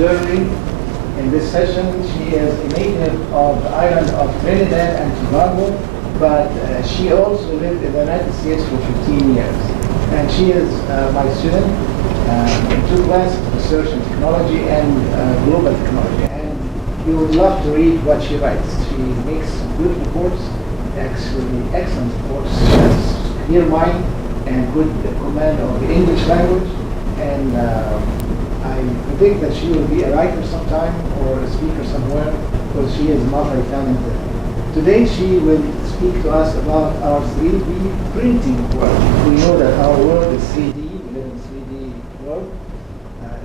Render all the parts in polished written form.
Gurley in this session. She is a native of the island of Trinidad and Tobago, but she also lived in the United States for 15 years. And she is my student in two classes, Research and Technology and Global Technology. And we would love to read what she writes. She makes good reports, actually excellent reports. She has a clear mind and good command of the English language. And I predict that she will be a writer sometime or a speaker somewhere, because she is multi-talented. Today she will speak to us about our 3D printing world. We know that our world is 3D, we live in a 3D world.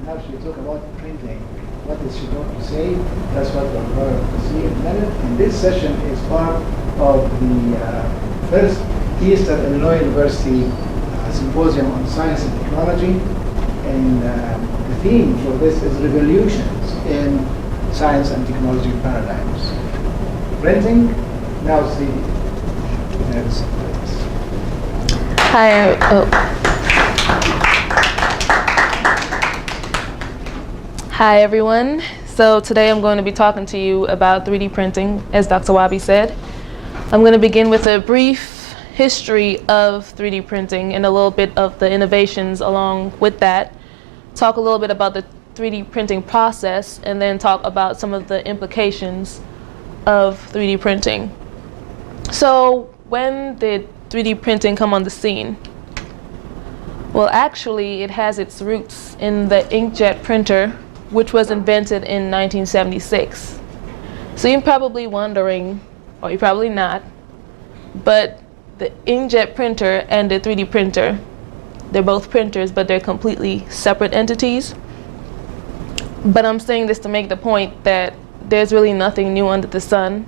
Now she will talk about printing. What is she going to say? That's what we're going to see in a minute. And this session is part of the first Eastern Illinois University Symposium on Science and Technology. And the theme for this is revolutions in science and technology paradigms. Printing, now 3D. Hi. Hi, everyone. So today I'm going to be talking to you about 3D printing, as Dr. Wabi said. I'm going to begin with a brief history of 3D printing and a little bit of the innovations along with that. Talk a little bit about the 3D printing process, and then talk about some of the implications of 3D printing. So when did 3D printing come on the scene? Well, actually, it has its roots in the inkjet printer, which was invented in 1976. So you're probably wondering, or you're probably not, but the inkjet printer and the 3D printer, they're both printers, but they're completely separate entities. But I'm saying this to make the point that there's really nothing new under the sun.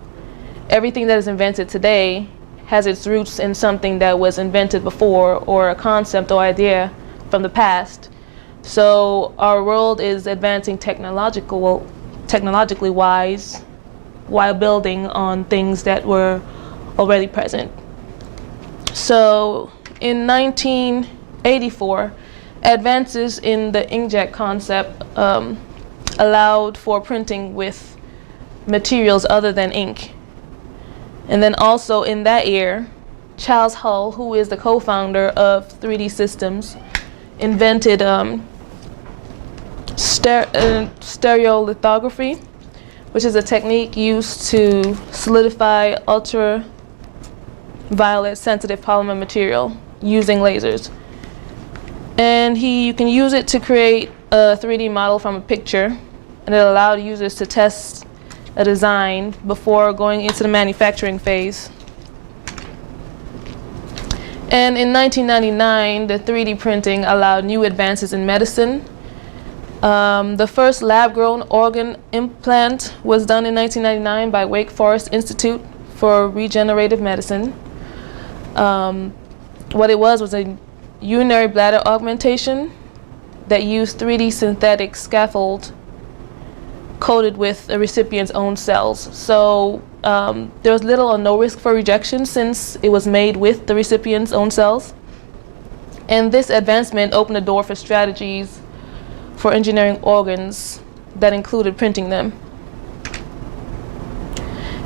Everything that is invented today has its roots in something that was invented before, or a concept or idea from the past. So our world is advancing technologically wise, while building on things that were already present. So in 1984, advances in the inkjet concept allowed for printing with materials other than ink. And then also in that year, Charles Hull, who is the co-founder of 3D Systems, invented stereolithography, which is a technique used to solidify ultraviolet sensitive polymer material using lasers. And you can use it to create a 3D model from a picture, and it allowed users to test a design before going into the manufacturing phase. And in 1999, the 3D printing allowed new advances in medicine. The first lab-grown organ implant was done in 1999 by Wake Forest Institute for Regenerative Medicine. What it was a urinary bladder augmentation that used 3D synthetic scaffold coated with a recipient's own cells. So there was little or no risk for rejection since it was made with the recipient's own cells. And this advancement opened the door for strategies for engineering organs that included printing them.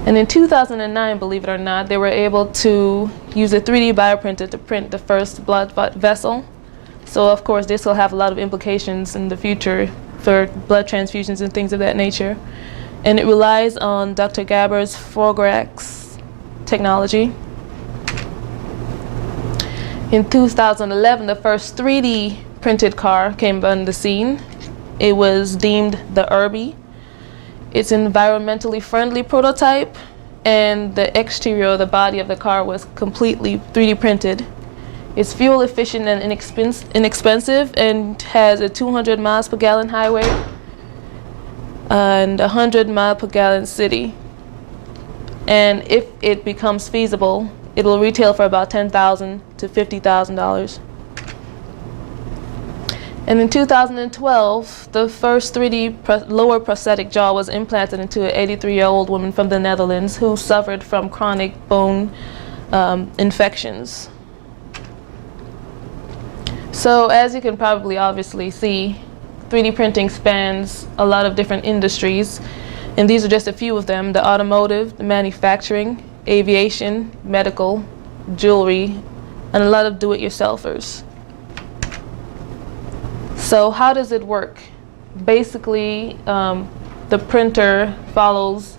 And in 2009, believe it or not, they were able to use a 3D bioprinter to print the first blood vessel. So of course, this will have a lot of implications in the future for blood transfusions and things of that nature. And it relies on Dr. Gaber's Forgrax technology. In 2011, the first 3D printed car came on the scene. It was deemed the Irby. It's an environmentally friendly prototype, and the exterior of the body of the car was completely 3D printed. It's fuel efficient and inexpensive, and has a 200 miles per gallon highway and 100 mile per gallon city. And if it becomes feasible, it will retail for about $10,000 to $50,000. And in 2012, the first 3D lower prosthetic jaw was implanted into an 83-year-old woman from the Netherlands who suffered from chronic bone infections. So as you can probably obviously see, 3D printing spans a lot of different industries, and these are just a few of them: the automotive, the manufacturing, aviation, medical, jewelry, and a lot of do-it-yourselfers. So how does it work? Basically, the printer follows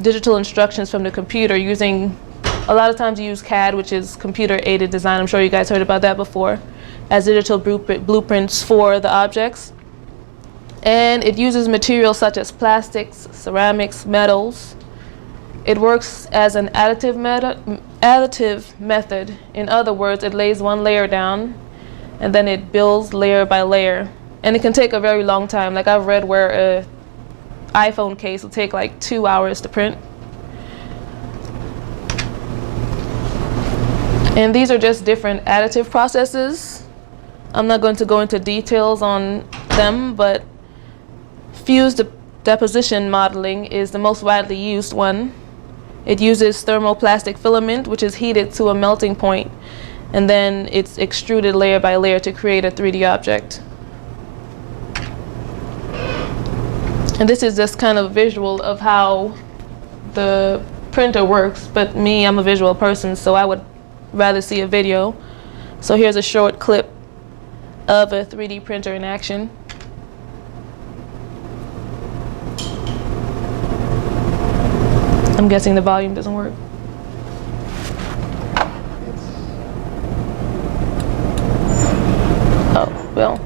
digital instructions from the computer using, a lot of times you use CAD, which is computer-aided design. I'm sure you guys heard about that before, as digital blueprints for the objects. And it uses materials such as plastics, ceramics, metals. It works as an additive method. In other words, it lays one layer down and then it builds layer by layer. And it can take a very long time. Like I've read where an iPhone case will take like 2 hours to print. And these are just different additive processes. I'm not going to go into details on them, but fused deposition modeling is the most widely used one. It uses thermoplastic filament, which is heated to a melting point, and then it's extruded layer by layer to create a 3D object. And this is just kind of visual of how the printer works, but me, I'm a visual person, so I would rather see a video. So here's a short clip of a 3D printer in action. I'm guessing the volume doesn't work. Oh, well.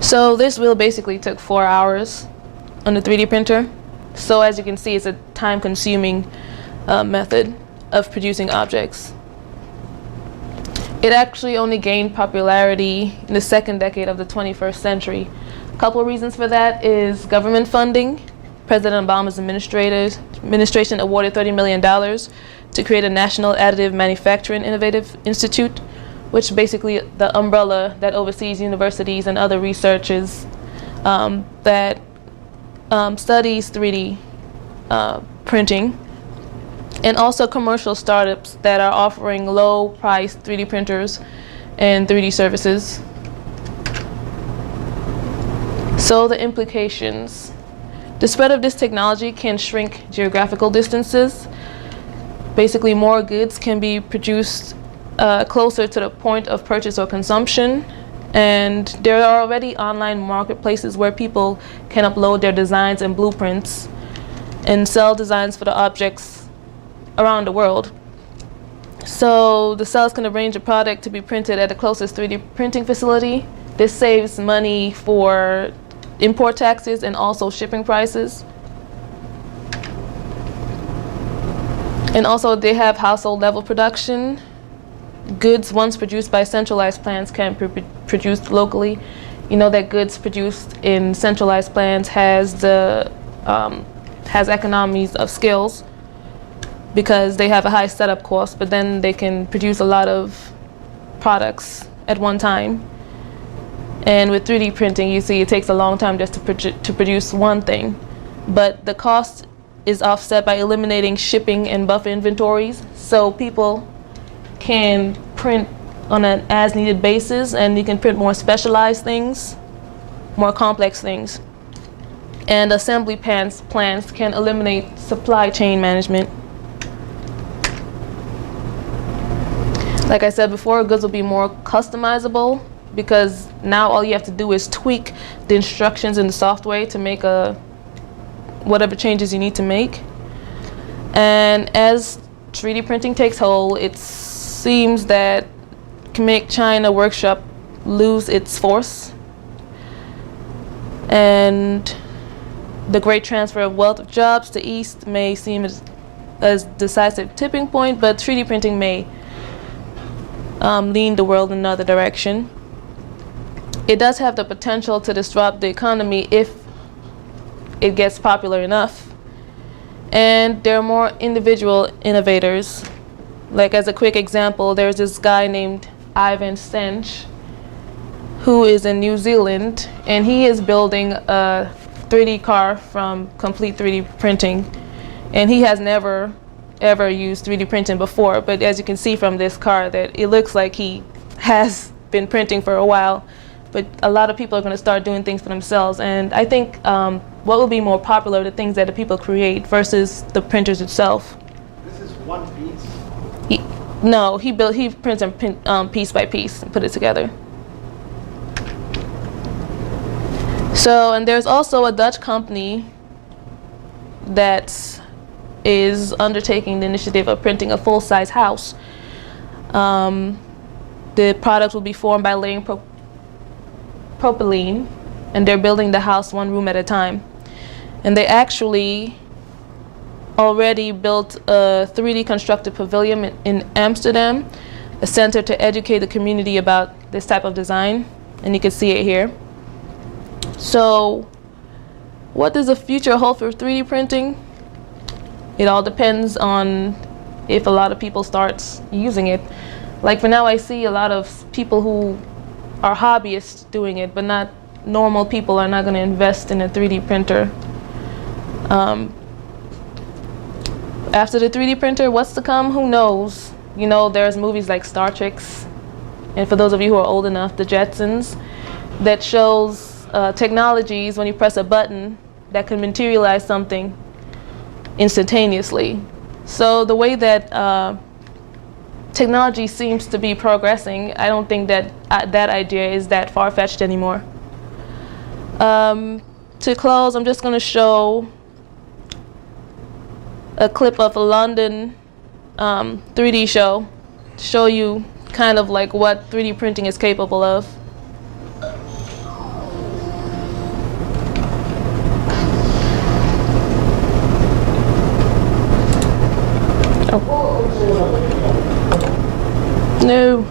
So this wheel basically took 4 hours on the 3D printer. So as you can see, it's a time-consuming method of producing objects. It actually only gained popularity in the second decade of the 21st century. A couple of reasons for that is government funding. President Obama's administration awarded $30 million to create a National Additive Manufacturing Innovative Institute, which is basically the umbrella that oversees universities and other researchers that studies 3D printing, and also commercial startups that are offering low-priced 3D printers and 3D services. So the implications. The spread of this technology can shrink geographical distances. Basically, more goods can be produced closer to the point of purchase or consumption. And there are already online marketplaces where people can upload their designs and blueprints and sell designs for the objects around the world. So the sellers can arrange a product to be printed at the closest 3D printing facility. This saves money for import taxes and also shipping prices. And also they have household level production. Goods once produced by centralized plants can be produced locally. You know that goods produced in centralized plants has economies of scales because they have a high setup cost, but then they can produce a lot of products at one time. And with 3D printing, you see it takes a long time just to produce one thing, but the cost is offset by eliminating shipping and buffer inventories, so people can print on an as-needed basis, and you can print more specialized things, more complex things. and assembly plans can eliminate supply chain management. Like I said before, goods will be more customizable because now all you have to do is tweak the instructions in the software to make whatever changes you need to make. And as 3D printing takes hold, it seems that can make China workshop lose its force, and the great transfer of wealth of jobs to East may seem as decisive tipping point, but 3D printing may lead the world in another direction. It does have the potential to disrupt the economy if it gets popular enough. And there are more individual innovators. Like as a quick example, there's this guy named Ivan Stench who is in New Zealand, and he is building a 3D car from complete 3D printing. And he has never ever used 3D printing before, but as you can see from this car that it looks like he has been printing for a while, but a lot of people are going to start doing things for themselves. And I think what will be more popular are the things that the people create versus the printers itself. This is one piece? He prints them piece by piece and put it together. So, and there's also a Dutch company that is undertaking the initiative of printing a full-size house. The product will be formed by laying propylene, and they're building the house one room at a time. And they actually already built a 3D constructed pavilion in Amsterdam, a center to educate the community about this type of design, and you can see it here. So, what does the future hold for 3D printing? It all depends on if a lot of people start using it. Like for now, I see a lot of people who are hobbyists doing it, but not normal people are not going to invest in a 3D printer. After the 3D printer, what's to come? Who knows? You know, there's movies like Star Trek, and for those of you who are old enough, The Jetsons, that shows technologies when you press a button that can materialize something instantaneously. So the way that technology seems to be progressing, I don't think that that idea is that far-fetched anymore. To close, I'm just going to show a clip of a London 3D show to show you kind of like what 3D printing is capable of. No.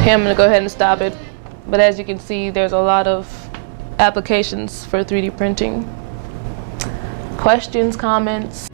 Okay, I'm going to go ahead and stop it. But as you can see, there's a lot of applications for 3D printing. Questions, comments?